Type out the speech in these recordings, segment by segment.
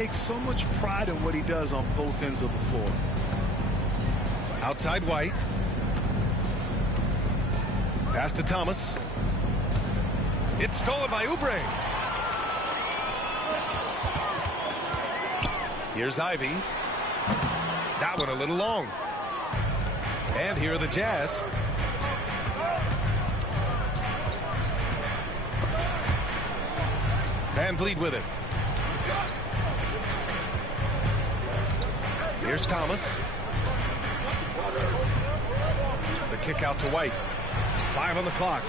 Takes so much pride in what he does on both ends of the floor. Outside White. Pass to Thomas. It's stolen by Oubre. Here's Ivy. That one a little long. And here are the Jazz. Van Vliet with it. Here's Thomas. The kick out to White. 5 on the clock.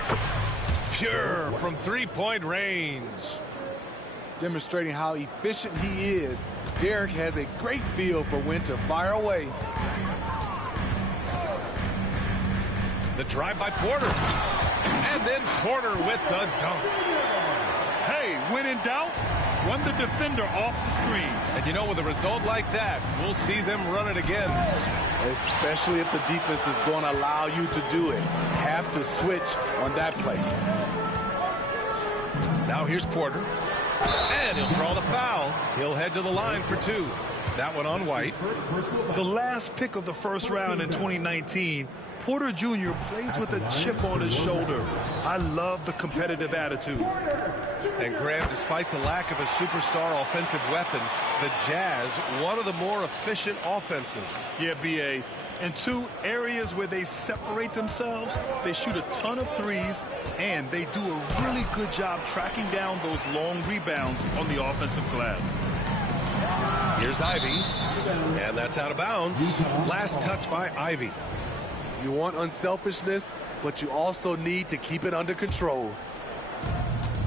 Pure from three-point range. Demonstrating how efficient he is, Derek has a great feel for when to fire away. The drive by Porter. And then Porter with the dunk. Hey, when in doubt, run the defender off the screen. And you know, with a result like that, we'll see them run it again. Especially if the defense is going to allow you to do it. Have to switch on that play. Now here's Porter. And he'll draw the foul. He'll head to the line for 2. That one on White. The last pick of the first round in 2019, Porter Jr. plays with a chip on his shoulder. I love the competitive attitude. And Graham, despite the lack of a superstar offensive weapon, the Jazz, one of the more efficient offenses. Yeah, B.A. In 2 areas where they separate themselves, they shoot a ton of threes, and they do a really good job tracking down those long rebounds on the offensive glass. Here's Ivy, and that's out of bounds. Last touch by Ivy. You want unselfishness, but you also need to keep it under control.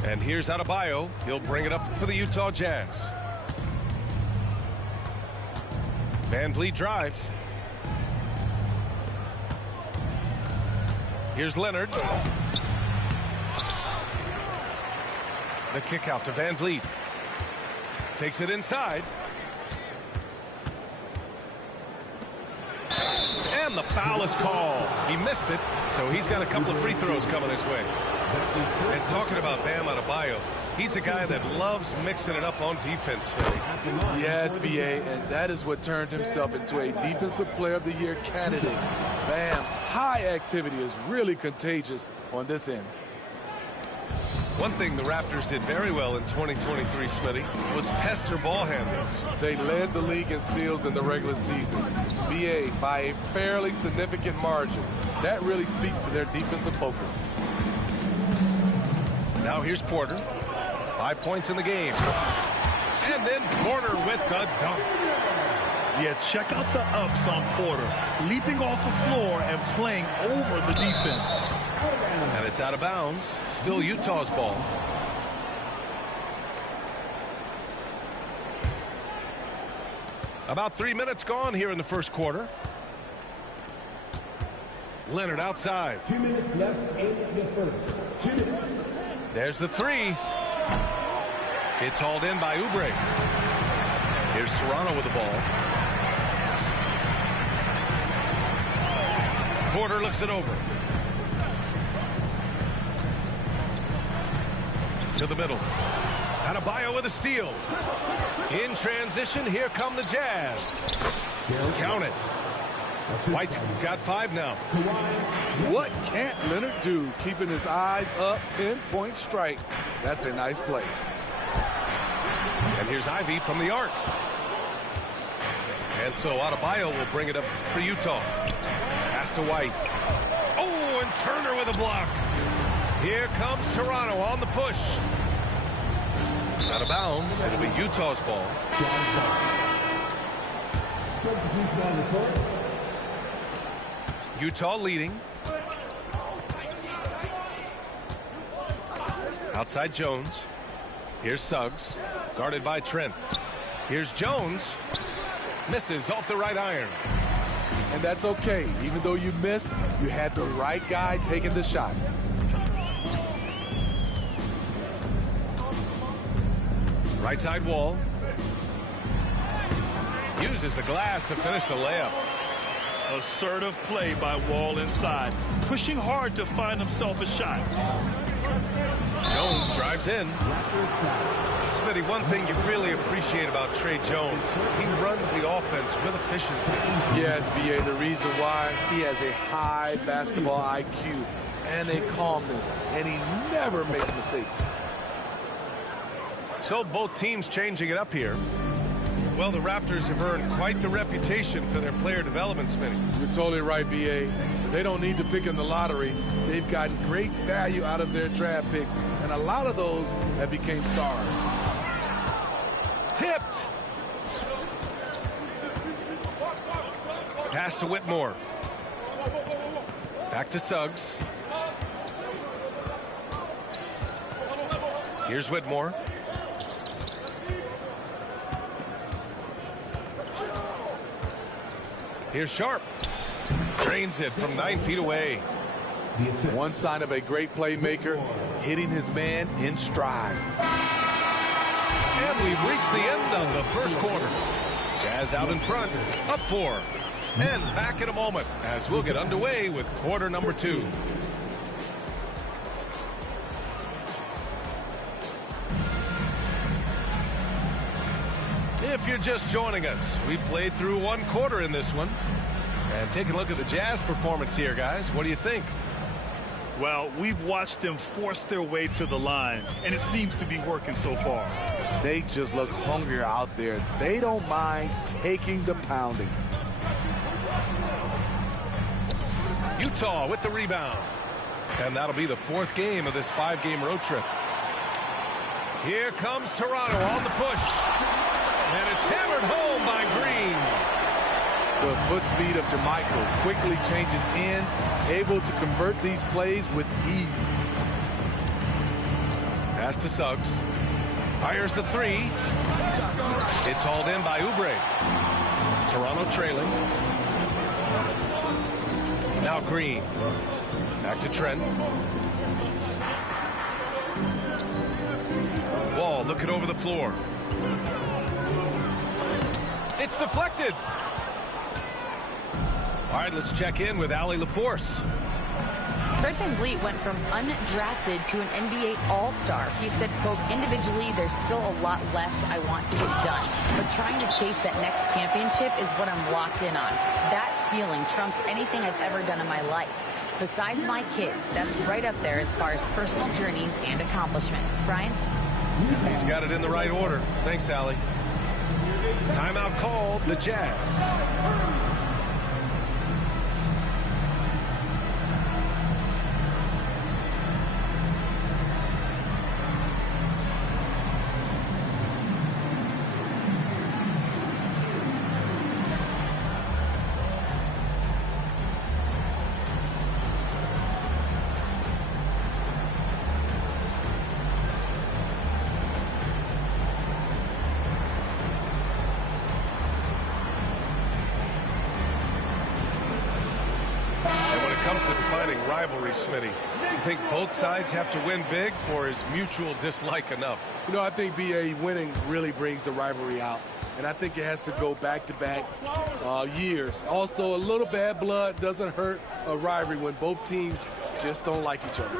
And here's Adebayo. He'll bring it up for the Utah Jazz. Van Vliet drives. Here's Leonard. The kick out to Van Vliet. Takes it inside. And the foul is called. He missed it, so he's got a couple of free throws coming his way. And talking about Bam Adebayo, he's a guy that loves mixing it up on defense. Yes, B.A., and that is what turned himself into a Defensive Player of the Year candidate. Bam's high activity is really contagious on this end. One thing the Raptors did very well in 2023, Smitty, was pester ball handlers. They led the league in steals in the regular season. BA by a fairly significant margin. That really speaks to their defensive focus. Now here's Porter. 5 points in the game. And then Porter with the dunk. Yeah, check out the ups on Porter. Leaping off the floor and playing over the defense. And it's out of bounds. Still Utah's ball. About 3 minutes gone here in the first quarter. Leonard outside. 2 minutes left in the first. 2 minutes. There's the 3. It's hauled in by Oubre. Here's Serrano with the ball. Porter looks it over. To the middle. Adebayo with a steal. In transition, here come the Jazz. Count it. White's got 5 now. What can't Leonard do? Keeping his eyes up, pinpoint strike. That's a nice play. And here's Ivy from the arc. And so Adebayo will bring it up for Utah. Pass to White. Oh, and Turner with a block. Here comes Toronto on the push. Out of bounds. It'll be Utah's ball. Utah leading. Outside Jones. Here's Suggs. Guarded by Trent. Here's Jones. Misses off the right iron. And that's okay. Even though you miss, you had the right guy taking the shot. Right side Wall. Uses the glass to finish the layup. Assertive play by Wall inside. Pushing hard to find himself a shot. Jones drives in. Smitty, one thing you really appreciate about Trey Jones, he runs the offense with efficiency. Yes, B.A., the reason why he has a high basketball IQ and a calmness, and he never makes mistakes. So both teams changing it up here. Well, the Raptors have earned quite the reputation for their player development, Smitty. You're totally right, B.A. They don't need to pick in the lottery. They've gotten great value out of their draft picks, and a lot of those have become stars. Tipped. Pass to Whitmore. Back to Suggs. Here's Whitmore. Here's Sharp. Drains it from 9 feet away. One sign of a great playmaker, hitting his man in stride. And we've reached the end of the first quarter. Jazz out in front, up 4. And back in a moment as we'll get underway with quarter number 2. If you're just joining us, we played through 1 quarter in this one. And take a look at the Jazz performance here, guys. What do you think? Well, we've watched them force their way to the line, and it seems to be working so far. They just look hungrier out there. They don't mind taking the pounding. Utah with the rebound. And that'll be the 4th game of this 5-game road trip. Here comes Toronto on the push. And it's hammered home by Green. The foot speed of Jamaica quickly changes ends, able to convert these plays with ease. Pass to Suggs. Fires the 3. It's hauled in by Oubre. Toronto trailing. Now Green. Back to Trent. Wall looking over the floor. It's deflected. All right, let's check in with Allie LaForce. Fred VanVleet went from undrafted to an NBA All-Star. He said, quote, individually, there's still a lot left I want to get done. But trying to chase that next championship is what I'm locked in on. That feeling trumps anything I've ever done in my life. Besides my kids, that's right up there as far as personal journeys and accomplishments. Brian? He's got it in the right order. Thanks, Allie. Timeout called, the Jazz. Rivalry, Smitty. You think both sides have to win big, or is mutual dislike enough? You know, I think BA winning really brings the rivalry out. And I think it has to go back-to-back years. Also, a little bad blood doesn't hurt a rivalry when both teams just don't like each other.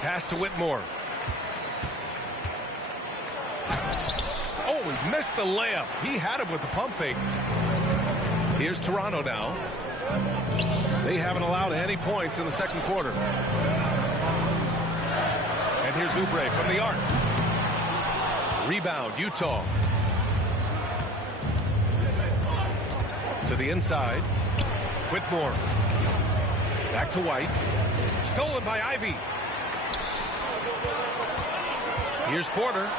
Pass to Whitmore. Oh, he missed the layup. He had him with the pump fake. Here's Toronto now. They haven't allowed any points in the second quarter. And here's Oubre from the arc. Rebound, Utah. To the inside. Whitmore. Back to White. Stolen by Ivy. Here's Porter.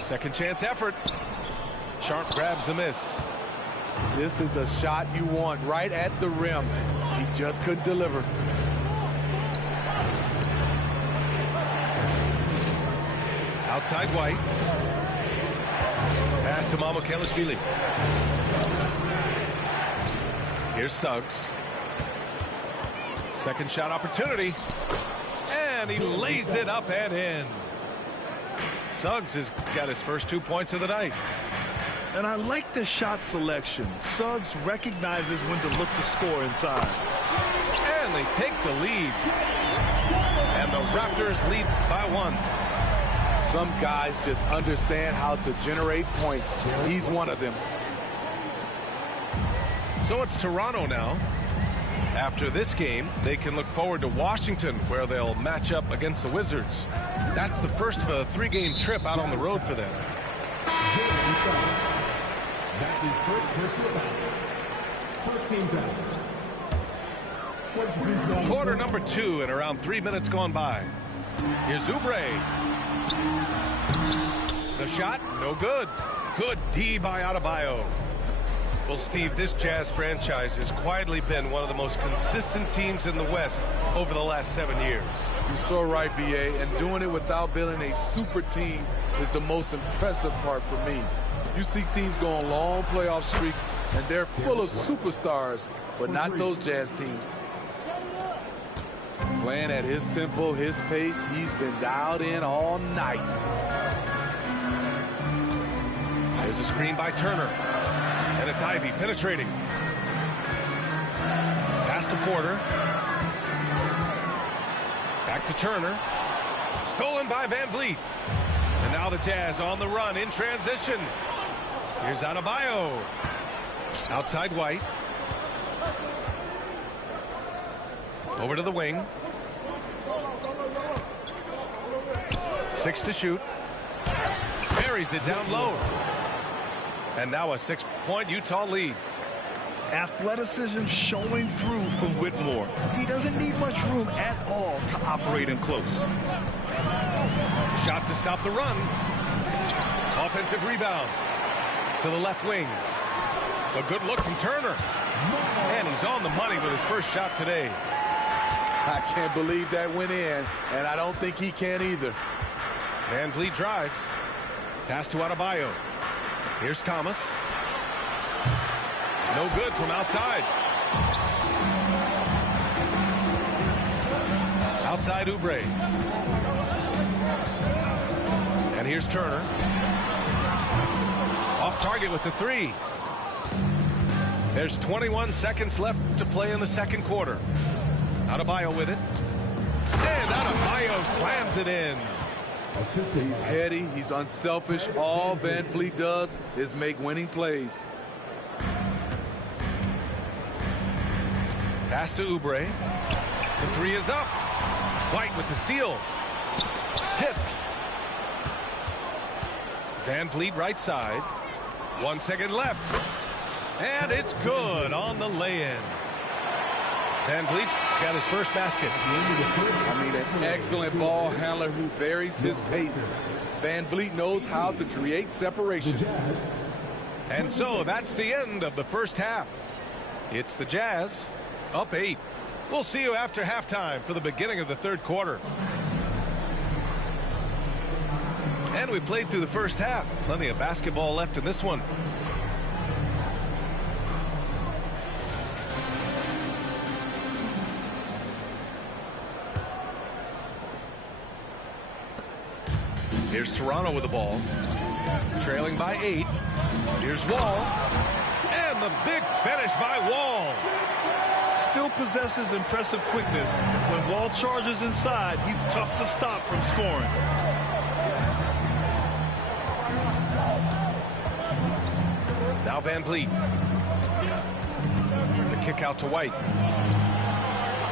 Second chance effort. Sharp grabs the miss. This is the shot you want, right at the rim. He just couldn't deliver. Outside White. Pass to Mamukelashvili. Here's Suggs. Second shot opportunity. And he lays it up and in. Suggs has got his first 2 points of the night. And I like the shot selection. Suggs recognizes when to look to score inside. And they take the lead. Raptors lead by 1. Some guys just understand how to generate points. He's one of them. So it's Toronto now. After this game, they can look forward to Washington, where they'll match up against the Wizards. That's the first of a 3-game trip out on the road for them. That is first game foul. Substitution. Quarter number 2 and around 3 minutes gone by. Here's Oubre. The shot, no good. Good D by Adebayo. Well, Steve, this Jazz franchise has quietly been one of the most consistent teams in the West over the last 7 years. You're so right, BA, and doing it without building a super team is the most impressive part for me. You see teams go on long playoff streaks, and they're full of superstars, but not those Jazz teams. Playing at his tempo, his pace, he's been dialed in all night. There's a screen by Turner. And it's Ivy penetrating. Pass to Porter. Back to Turner. Stolen by Van Vliet. And now the Jazz on the run in transition. Here's Adebayo. Outside White. Over to the wing. 6 to shoot. Buries it down low. And now a 6-point Utah lead. Athleticism showing through from Whitmore. He doesn't need much room at all to operate in close. Shot to stop the run. Offensive rebound to the left wing. A good look from Turner. And he's on the money with his first shot today. I can't believe that went in, and I don't think he can either. Van Vliet drives. Pass to Adebayo. Here's Thomas. No good from outside. Outside Oubre. And here's Turner. Off target with the 3. There's 21 seconds left to play in the second quarter. Adebayo with it. And Adebayo slams it in. He's heady, he's unselfish. All Van Vliet does is make winning plays. Pass to Oubre. The 3 is up. White with the steal. Tipped. Van Vliet right side. 1 second left. And it's good on the lay-in. Van Vliet got his first basket. I mean, an excellent ball handler who varies his pace. Van Vliet knows how to create separation. And so that's the end of the first half. It's the Jazz up 8. We'll see you after halftime for the beginning of the third quarter. And we played through the first half. Plenty of basketball left in this one. Here's Toronto with the ball. Trailing by 8. Here's Wall. And the big finish by Wall. Still possesses impressive quickness. When Wall charges inside, he's tough to stop from scoring. Now Van Vliet. The kick out to White.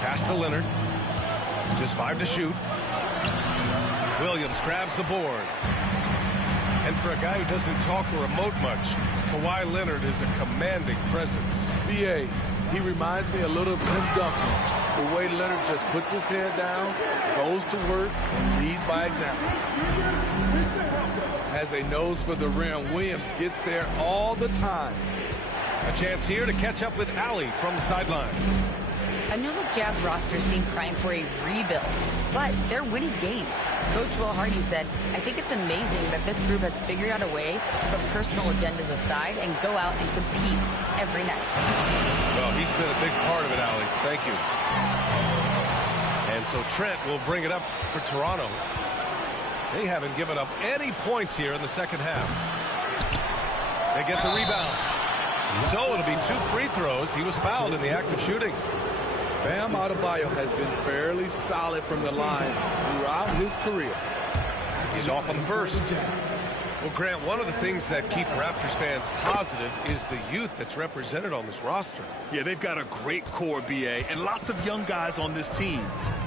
Pass to Leonard. Just 5 to shoot. Williams grabs the board. And for a guy who doesn't talk or emote much, Kawhi Leonard is a commanding presence. BA, he reminds me a little of Tim Duncan. The way Leonard just puts his head down, goes to work, and leads by example. Has a nose for the rim. Williams gets there all the time. A chance here to catch up with Allie from the sideline. A new look Jazz roster seemed primed for a rebuild, but they're winning games. Coach Will Hardy said, "I think it's amazing that this group has figured out a way to put personal agendas aside and go out and compete every night." Well, he's been a big part of it, Allie. Thank you. And so Trent will bring it up for Toronto. They haven't given up any points here in the second half. They get the rebound. So it'll be 2 free throws. He was fouled in the act of shooting. Bam Adebayo has been fairly solid from the line throughout his career. He's off on the first. Well, Grant, one of the things that keep Raptors fans positive is the youth that's represented on this roster. Yeah, they've got a great core, BA, and lots of young guys on this team.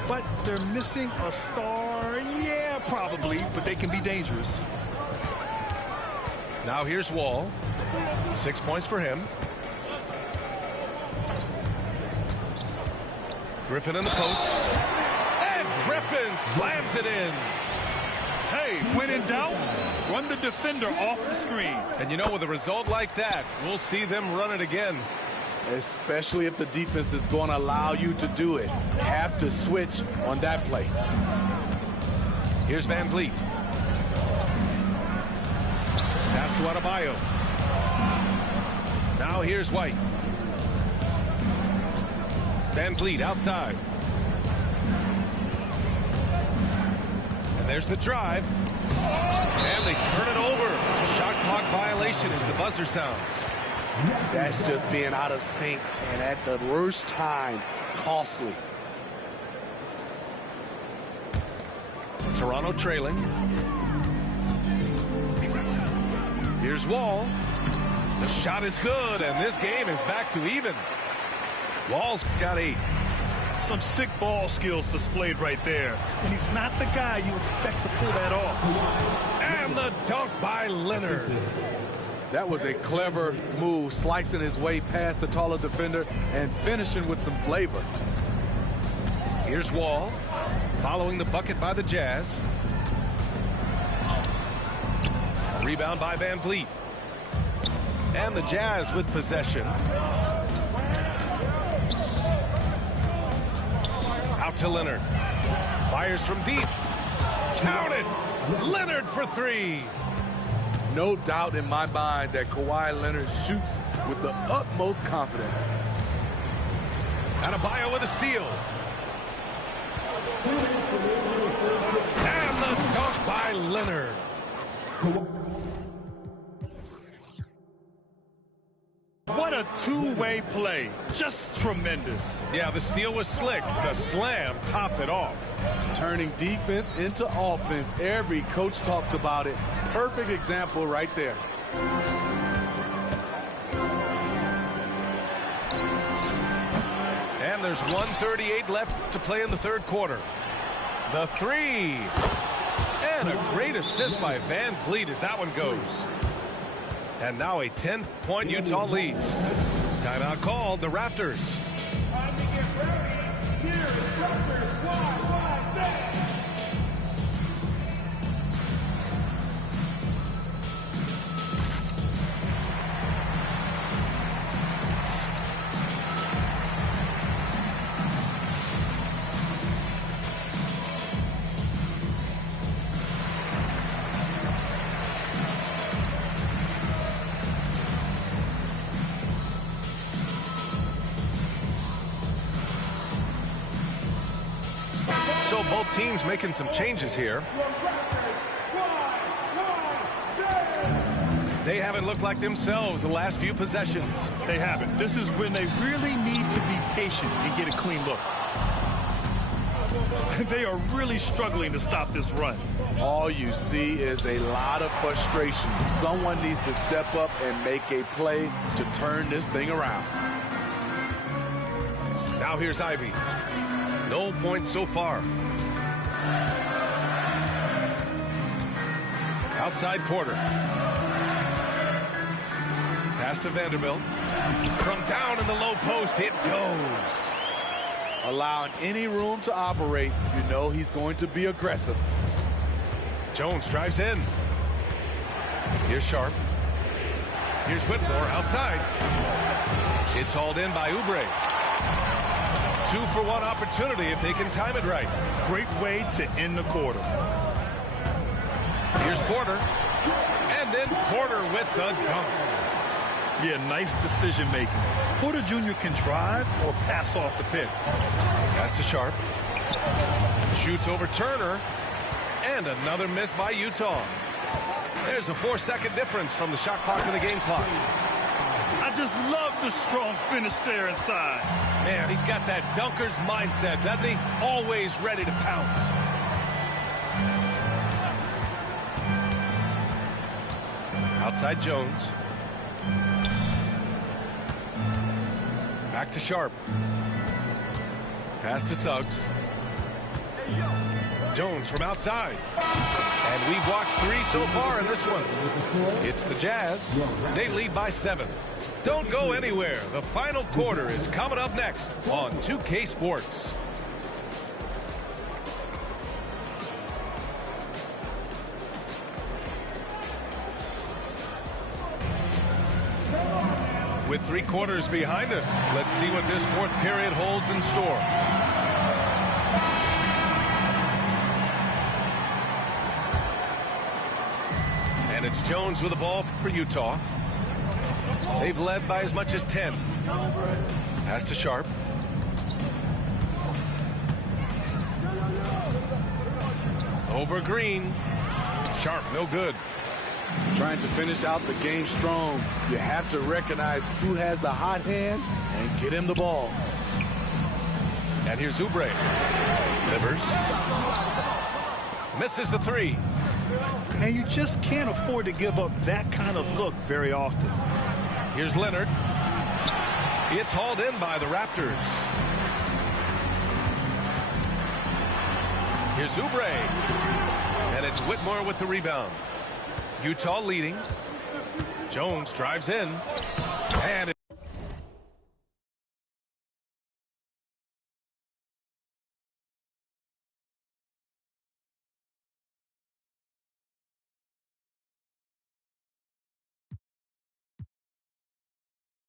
But they're missing a star. Yeah, probably, but they can be dangerous. Now here's Wall. 6 points for him. Griffin in the post. And Griffin slams it in. Hey, when in doubt, run the defender off the screen. And you know, with a result like that, we'll see them run it again. Especially if the defense is going to allow you to do it. Have to switch on that play. Here's Van Vliet. Pass to Adebayo. Now here's White. Van Vliet outside. And there's the drive. And they turn it over. Shot clock violation as the buzzer sounds. That's just being out of sync and at the worst time, costly. Toronto trailing. Here's Wall. The shot is good, and this game is back to even. Wall's got 8. Some sick ball skills displayed right there. And he's not the guy you expect to pull that off. And the dunk by Leonard. That was a clever move, slicing his way past the taller defender and finishing with some flavor. Here's Wall, following the bucket by the Jazz. Rebound by Van Vliet. And the Jazz with possession. Out to Leonard. Fires from deep. Counted. Leonard for 3. No doubt in my mind that Kawhi Leonard shoots with the utmost confidence. Adebayo with a steal. And the dunk by Leonard. What a two-way play. Just tremendous. Yeah, the steal was slick. The slam topped it off. Turning defense into offense. Every coach talks about it. Perfect example right there. And there's 1:38 left to play in the third quarter. The 3. And a great assist by Van Vliet as that one goes. And now a 10-point Utah lead. Timeout called, the Raptors. Time to get ready. Here's Raptors Live. So both teams making some changes here. They haven't looked like themselves the last few possessions. They haven't. This is when they really need to be patient and get a clean look. They are really struggling to stop this run. All you see is a lot of frustration. Someone needs to step up and make a play to turn this thing around. Now here's Ivy. No points so far. Outside Porter. Pass to Vanderbilt. From down in the low post, it goes. Allowing any room to operate, you know he's going to be aggressive. Jones drives in. Here's Sharp. Here's Whitmore outside. It's hauled in by Oubre. 2-for-1 opportunity if they can time it right. Great way to end the quarter. Here's Porter. And then Porter with the dunk. Yeah, nice decision making. Porter Jr. can drive or pass off the pick. Pass to Sharp. Shoots over Turner. And another miss by Utah. There's a 4-second difference from the shot clock to the game clock. I just love the strong finish there inside. Man, he's got that dunker's mindset, doesn't he? Always ready to pounce. Outside Jones. Back to Sharp. Pass to Suggs. Jones from outside. And we've watched 3 so far in this one. It's the Jazz. They lead by 7. Don't go anywhere. The final quarter is coming up next on 2K Sports. With 3 quarters behind us, let's see what this 4th period holds in store. And it's Jones with the ball for Utah. They've led by as much as 10. Pass to Sharp. Over Green. Sharp, no good. Trying to finish out the game strong. You have to recognize who has the hot hand and get him the ball. And here's Oubre. Livers. Misses the 3. And you just can't afford to give up that kind of look very often. Here's Leonard. It's hauled in by the Raptors. Here's Oubre. And it's Whitmore with the rebound. Utah leading. Jones drives in. And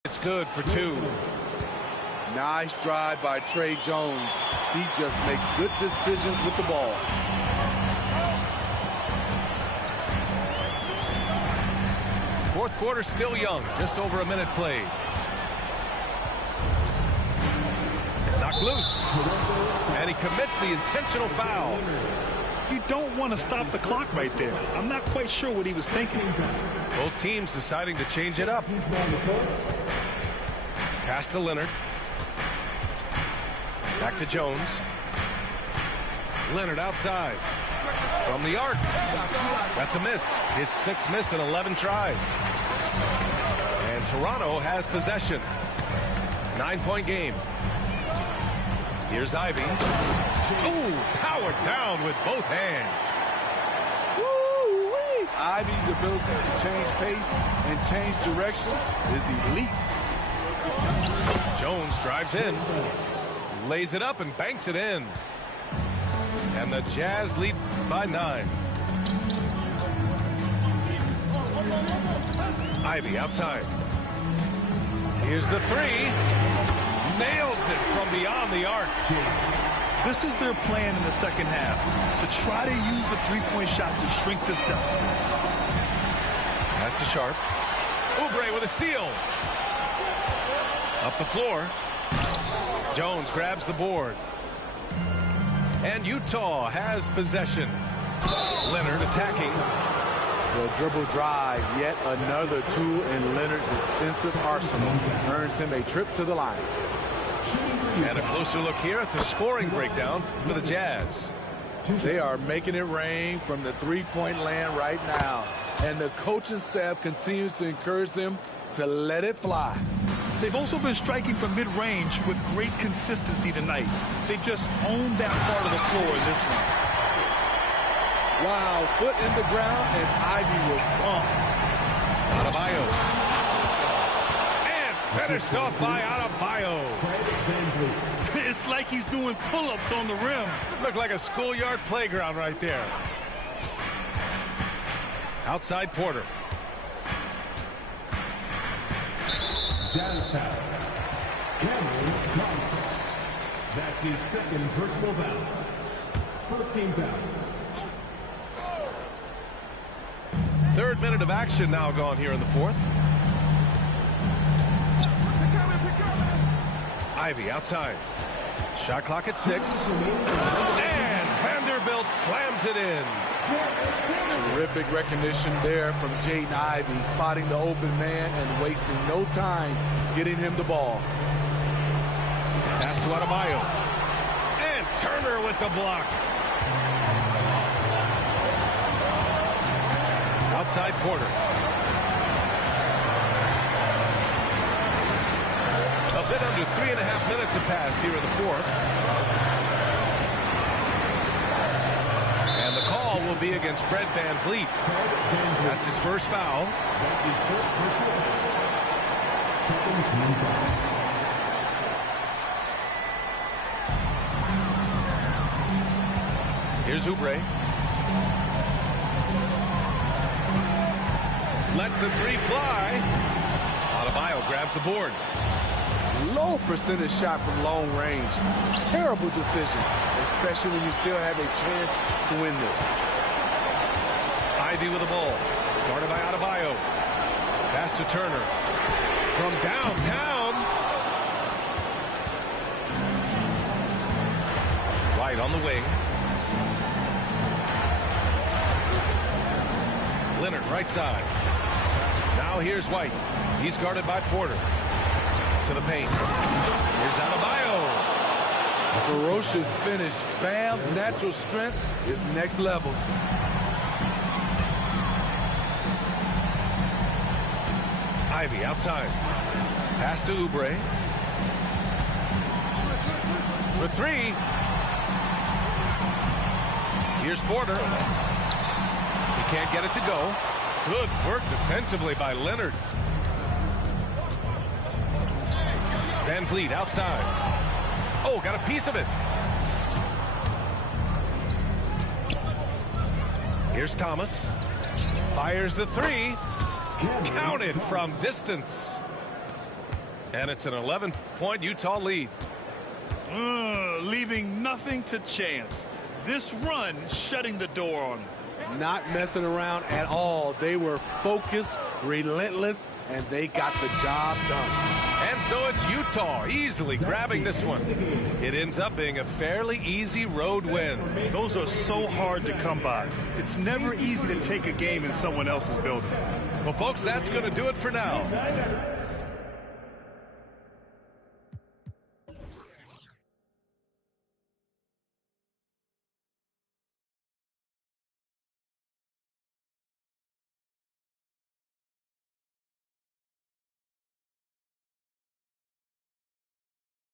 it's good for 2. Nice drive by Trey Jones. He just makes good decisions with the ball. Fourth quarter still young. Just over a minute played. Knocked loose. And he commits the intentional foul. You don't want to stop the clock right there. I'm not quite sure what he was thinking. Both teams deciding to change it up. Pass to Leonard. Back to Jones. Leonard outside. From the arc. That's a miss. His 6th miss in 11 tries. And Toronto has possession. 9-point game. Here's Ivy. Ooh, powered down with both hands. Woo-wee. Ivy's ability to change pace and change direction is elite. Jones drives in. Lays it up and banks it in. And the Jazz lead by 9. Ivy outside. Here's the 3. Nails it from beyond the arc. This is their plan in the second half, to try to use the 3-point shot to shrink this deficit. Pass to Sharp. Oubre with a steal. Up the floor. Jones grabs the board. And Utah has possession. Leonard attacking. The dribble drive, yet another tool in Leonard's extensive arsenal, earns him a trip to the line. And a closer look here at the scoring breakdown for the Jazz. They are making it rain from the 3-point land right now. And the coaching staff continues to encourage them to let it fly. They've also been striking from mid-range with great consistency tonight. They just owned that part of the floor in this one. Wow, foot in the ground, and Ivy was bumped. Adebayo. And finished off by Adebayo. It's like he's doing pull-ups on the rim. Looked like a schoolyard playground right there. Outside Porter. Jazz foul. Cameron Thomas. That's his 2nd personal foul. First team foul. 3rd minute of action now gone here in the 4th. Ivy outside. Shot clock at 6. And Vanderbilt slams it in. Terrific recognition there from Jaden Ivey, spotting the open man and wasting no time getting him the ball. Pass to Adebayo. And Turner with the block. Outside Porter. A bit under 3.5 minutes have passed here in the fourth. And the call will be against Fred VanVleet. That's his first foul. Here's Oubre. Lets the three fly. Adebayo grabs the board. Low percentage shot from long range. Terrible decision, especially when you still have a chance to win this. Ivy with the ball. Guarded by Adebayo. Pass to Turner. From downtown. White on the wing. Leonard right side. Now here's White. He's guarded by Porter. To the paint. Here's Adebayo. Ferocious finish. Bam's natural strength is next level. Ivy outside. Pass to Oubre. For three. Here's Porter. He can't get it to go. Good work defensively by Leonard. VanVleet outside. Oh, got a piece of it. Here's Thomas. Fires the three. Counted from distance. And it's an 11-point Utah lead. Leaving nothing to chance. This run shutting the door on them. Not messing around at all. They were focused, relentless, and they got the job done. And so it's Utah easily grabbing this one. It ends up being a fairly easy road win. Those are so hard to come by. It's never easy to take a game in someone else's building. Well, folks, that's going to do it for now.